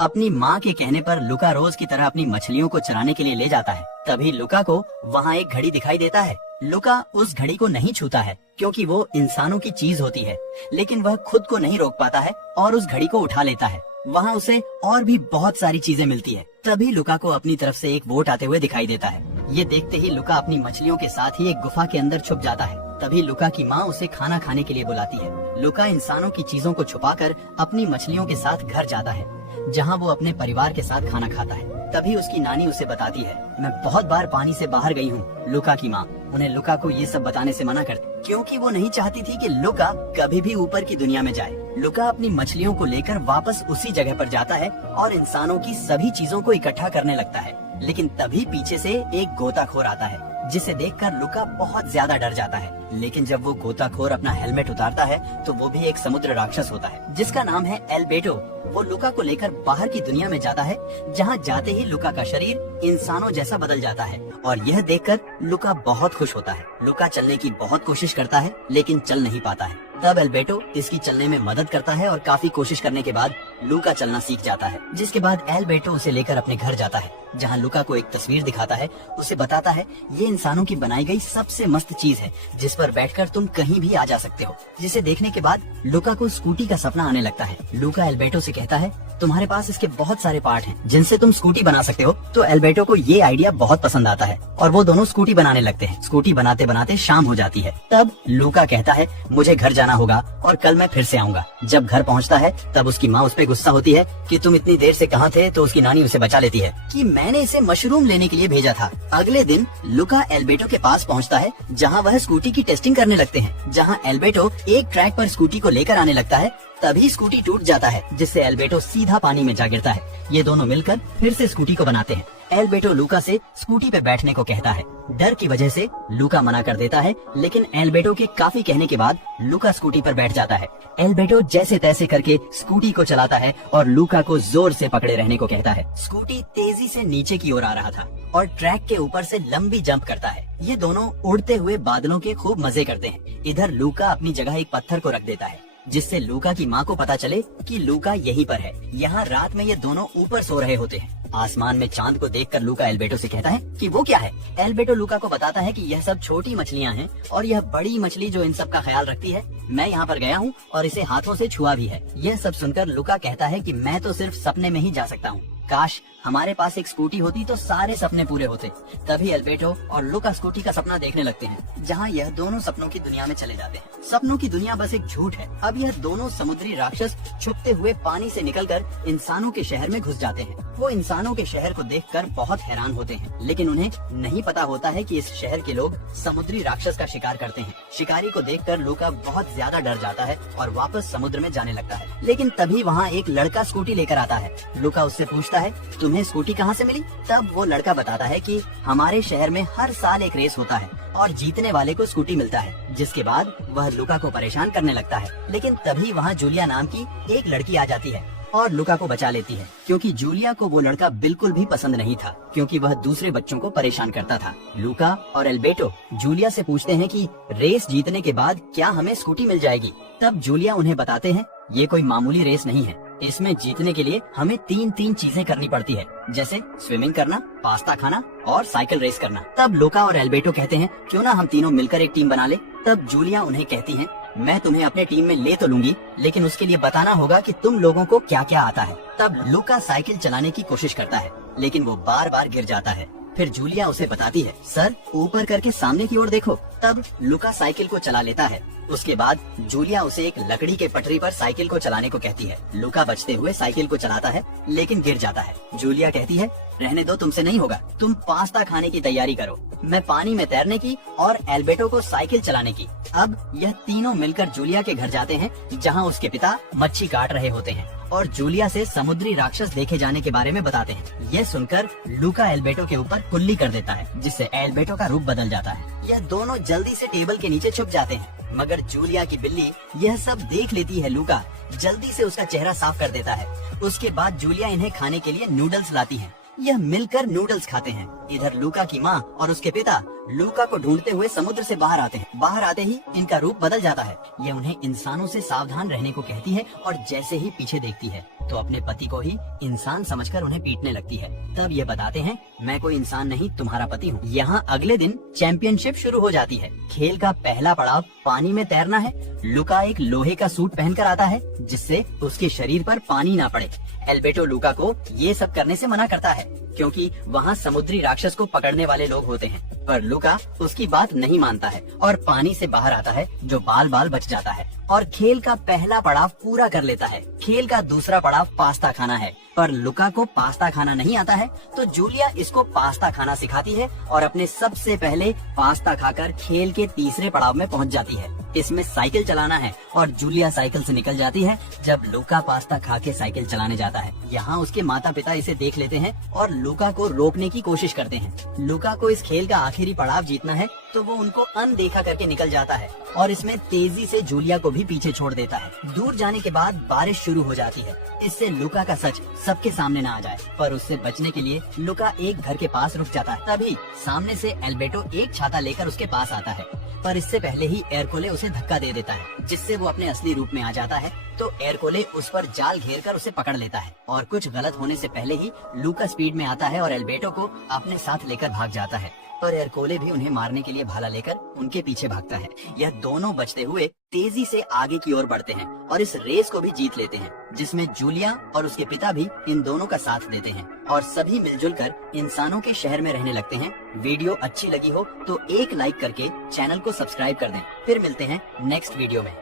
अपनी माँ के कहने पर लुका रोज की तरह अपनी मछलियों को चराने के लिए ले जाता है। तभी लुका को वहाँ एक घड़ी दिखाई देता है। लुका उस घड़ी को नहीं छूता है क्योंकि वो इंसानों की चीज होती है, लेकिन वह खुद को नहीं रोक पाता है और उस घड़ी को उठा लेता है। वहाँ उसे और भी बहुत सारी चीजें मिलती है। तभी लुका को अपनी तरफ से एक वोट आते हुए दिखाई देता है। ये देखते ही लुका अपनी मछलियों के साथ ही एक गुफा के अंदर छुप जाता है। तभी लुका की माँ उसे खाना खाने के लिए बुलाती है। लुका इंसानों की चीजों को छुपाकर अपनी मछलियों के साथ घर जाता है, जहाँ वो अपने परिवार के साथ खाना खाता है। तभी उसकी नानी उसे बताती है, मैं बहुत बार पानी से बाहर गई हूँ। लुका की माँ उन्हें लुका को ये सब बताने से मना करती, क्योंकि वो नहीं चाहती थी कि लुका कभी भी ऊपर की दुनिया में जाए। लुका अपनी मछलियों को लेकर वापस उसी जगह पर जाता है और इंसानों की सभी चीजों को इकट्ठा करने लगता है। लेकिन तभी पीछे से एक गोताखोर आता है, जिसे देखकर लुका बहुत ज्यादा डर जाता है। लेकिन जब वो गोताखोर अपना हेलमेट उतारता है तो वो भी एक समुद्र राक्षस होता है, जिसका नाम है एल्बेटो। वो लुका को लेकर बाहर की दुनिया में जाता है, जहाँ जाते ही लुका का शरीर इंसानों जैसा बदल जाता है और यह देखकर लुका बहुत खुश होता है। लुका चलने की बहुत कोशिश करता है, लेकिन चल नहीं पाता है। तब एल्बेटो इसकी चलने में मदद करता है और काफी कोशिश करने के बाद लुका चलना सीख जाता है। जिसके बाद एल्बेटो उसे लेकर अपने घर जाता है, जहाँ लुका को एक तस्वीर दिखाता है। उसे बताता है, ये इंसानों की बनाई गई सबसे मस्त चीज है, जिस पर बैठकर तुम कहीं भी आ जा सकते हो। जिसे देखने के बाद लुका को स्कूटी का सपना आने लगता है। लुका एल्बेटो से कहता है, तुम्हारे पास इसके बहुत सारे पार्ट हैं जिनसे तुम स्कूटी बना सकते हो। तो एल्बेटो को ये आइडिया बहुत पसंद आता है और वो दोनों स्कूटी बनाने लगते हैं। स्कूटी बनाते बनाते शाम हो जाती है। तब लुका कहता है, मुझे घर जाना होगा और कल मैं फिर से आऊंगा। जब घर पहुंचता है तब उसकी माँ उस पे गुस्सा होती है कि तुम इतनी देर से कहाँ थे। तो उसकी नानी उसे बचा लेती है कि मैंने इसे मशरूम लेने के लिए भेजा था। अगले दिन लुका एल्बेटो के पास पहुंचता है, जहां वह स्कूटी की टेस्टिंग करने लगते हैं। जहां एल्बेटो एक ट्रैक पर स्कूटी को लेकर आने लगता है, तभी स्कूटी टूट जाता है, जिससे एल्बेटो सीधा पानी में जा गिरता है। ये दोनों मिलकर फिर से स्कूटी को बनाते हैं। एल्बेटो लुका से स्कूटी पे बैठने को कहता है। डर की वजह से लुका मना कर देता है, लेकिन एल्बेटो के काफी कहने के बाद लुका स्कूटी पर बैठ जाता है। एल्बेटो जैसे तैसे करके स्कूटी को चलाता है और लुका को जोर से पकड़े रहने को कहता है। स्कूटी तेजी से नीचे की ओर आ रहा था और ट्रैक के ऊपर से लंबी जंप करता है। ये दोनों उड़ते हुए बादलों के खूब मजे करते हैं। इधर लुका अपनी जगह एक पत्थर को रख देता है, जिससे लुका की माँ को पता चले कि लुका यहीं पर है। यहाँ रात में ये दोनों ऊपर सो रहे होते हैं। आसमान में चांद को देखकर लुका एल्बेटो से कहता है कि वो क्या है। एल्बेटो लुका को बताता है कि यह सब छोटी मछलियाँ हैं और यह बड़ी मछली जो इन सब का ख्याल रखती है, मैं यहाँ पर गया हूँ और इसे हाथों से छुआ भी है। यह सब सुनकर लुका कहता है कि मैं तो सिर्फ सपने में ही जा सकता हूँ। काश हमारे पास एक स्कूटी होती तो सारे सपने पूरे होते। तभी एल्बेटो और लुका स्कूटी का सपना देखने लगते हैं, जहाँ यह दोनों सपनों की दुनिया में चले जाते हैं। सपनों की दुनिया बस एक झूठ है। अब यह दोनों समुद्री राक्षस छुपते हुए पानी से निकलकर इंसानों के शहर में घुस जाते हैं। वो इंसानों के शहर को देखकर बहुत हैरान होते हैं, लेकिन उन्हें नहीं पता होता है कि इस शहर के लोग समुद्री राक्षस का शिकार करते हैं। शिकारी को देखकर लुका बहुत ज्यादा डर जाता है और वापस समुद्र में जाने लगता है। लेकिन तभी वहाँ एक लड़का स्कूटी लेकर आता है। लुका उससे पूछता है, तुम्हें स्कूटी कहाँ से मिली? तब वो लड़का बताता है कि हमारे शहर में हर साल एक रेस होता है और जीतने वाले को स्कूटी मिलता है। जिसके बाद वह लुका को परेशान करने लगता है। लेकिन तभी वहाँ जूलिया नाम की एक लड़की आ जाती है और लुका को बचा लेती है, क्योंकि जूलिया को वो लड़का बिल्कुल भी पसंद नहीं था, क्योंकि वह दूसरे बच्चों को परेशान करता था। लुका और एल्बेटो जूलिया से पूछते हैं कि रेस जीतने के बाद क्या हमें स्कूटी मिल जाएगी। तब जूलिया उन्हें बताते हैं, ये कोई मामूली रेस नहीं है। इसमें जीतने के लिए हमें तीन चीजें करनी पड़ती है, जैसे स्विमिंग करना, पास्ता खाना और साइकिल रेस करना। तब लुका और एल्बेटो कहते हैं, क्यों ना हम तीनों मिलकर एक टीम बना ले। तब जूलिया उन्हें कहती है, मैं तुम्हें अपने टीम में ले तो लूंगी, लेकिन उसके लिए बताना होगा कि तुम लोगों को क्या क्या आता है। तब लुका साइकिल चलाने की कोशिश करता है, लेकिन वो बार बार गिर जाता है। फिर जूलिया उसे बताती है, सर ऊपर करके सामने की ओर देखो। तब लुका साइकिल को चला लेता है। उसके बाद जूलिया उसे एक लकड़ी के पटरी पर साइकिल को चलाने को कहती है। लुका बचते हुए साइकिल को चलाता है, लेकिन गिर जाता है। जूलिया कहती है, रहने दो, तुमसे नहीं होगा, तुम पास्ता खाने की तैयारी करो, मैं पानी में तैरने की और एल्बेटो को साइकिल चलाने की। अब यह तीनों मिलकर जूलिया के घर जाते हैं, जहाँ उसके पिता मच्छी काट रहे होते हैं और जूलिया से समुद्री राक्षस देखे जाने के बारे में बताते हैं। यह सुनकर लुका एल्बेटो के ऊपर कुल्ली कर देता है, जिससे एल्बेटो का रूप बदल जाता है। यह दोनों जल्दी से टेबल के नीचे छुप जाते हैं, मगर जूलिया की बिल्ली यह सब देख लेती है। लुका जल्दी से उसका चेहरा साफ कर देता है। उसके बाद जूलिया इन्हें खाने के लिए नूडल्स लाती है। यह मिलकर नूडल्स खाते हैं। इधर लुका की माँ और उसके पिता लुका को ढूंढते हुए समुद्र से बाहर आते हैं। बाहर आते ही इनका रूप बदल जाता है। यह उन्हें इंसानों से सावधान रहने को कहती है और जैसे ही पीछे देखती है, तो अपने पति को ही इंसान समझकर उन्हें पीटने लगती है। तब ये बताते हैं, मैं कोई इंसान नहीं, तुम्हारा पति हूँ। यहाँ अगले दिन चैंपियनशिप शुरू हो जाती है। खेल का पहला पड़ाव पानी में तैरना है। लुका एक लोहे का सूट पहनकर आता है जिससे उसके शरीर पर पानी ना पड़े। एल्बर्टो लुका को ये सब करने से मना करता है क्योंकि वहाँ समुद्री राक्षस को पकड़ने वाले लोग होते हैं, पर लुका उसकी बात नहीं मानता है और पानी से बाहर आता है, जो बाल बाल बच जाता है और खेल का पहला पड़ाव पूरा कर लेता है। खेल का दूसरा पड़ाव पास्ता खाना है, पर लुका को पास्ता खाना नहीं आता है, तो जूलिया इसको पास्ता खाना सिखाती है और अपने सबसे पहले पास्ता खाकर खेल के तीसरे पड़ाव में पहुंच जाती है। इसमें साइकिल चलाना है और जूलिया साइकिल से निकल जाती है जब लुका पास्ता खा के साइकिल चलाने जाता है। यहाँ उसके माता पिता इसे देख लेते हैं और लुका को रोकने की कोशिश करते हैं। लुका को इस खेल का आखिरी पड़ाव जीतना है, तो वो उनको अनदेखा करके निकल जाता है और इसमें तेजी से जूलिया को भी पीछे छोड़ देता है। दूर जाने के बाद बारिश शुरू हो जाती है, इससे लुका का सच सबके सामने ना आ जाए, पर उससे बचने के लिए लुका एक घर के पास रुक जाता है। तभी सामने से एल्बर्टो एक छाता लेकर उसके पास आता है, पर इससे पहले ही एरकोले उसे धक्का दे देता है, जिससे वो अपने असली रूप में आ जाता है। तो एरकोले उस पर जाल घेर कर उसे पकड़ लेता है और कुछ गलत होने से पहले ही लुका स्पीड में आता है और एल्बर्टो को अपने साथ लेकर भाग जाता है, पर एरकोले भी उन्हें मारने के लिए भाला लेकर उनके पीछे भागता है। यह दोनों बचते हुए तेजी से आगे की ओर बढ़ते हैं और इस रेस को भी जीत लेते हैं, जिसमें जूलिया और उसके पिता भी इन दोनों का साथ देते हैं और सभी मिलजुल कर इंसानों के शहर में रहने लगते हैं। वीडियो अच्छी लगी हो तो एक लाइक करके चैनल को सब्सक्राइब कर दें। फिर मिलते हैं नेक्स्ट वीडियो में।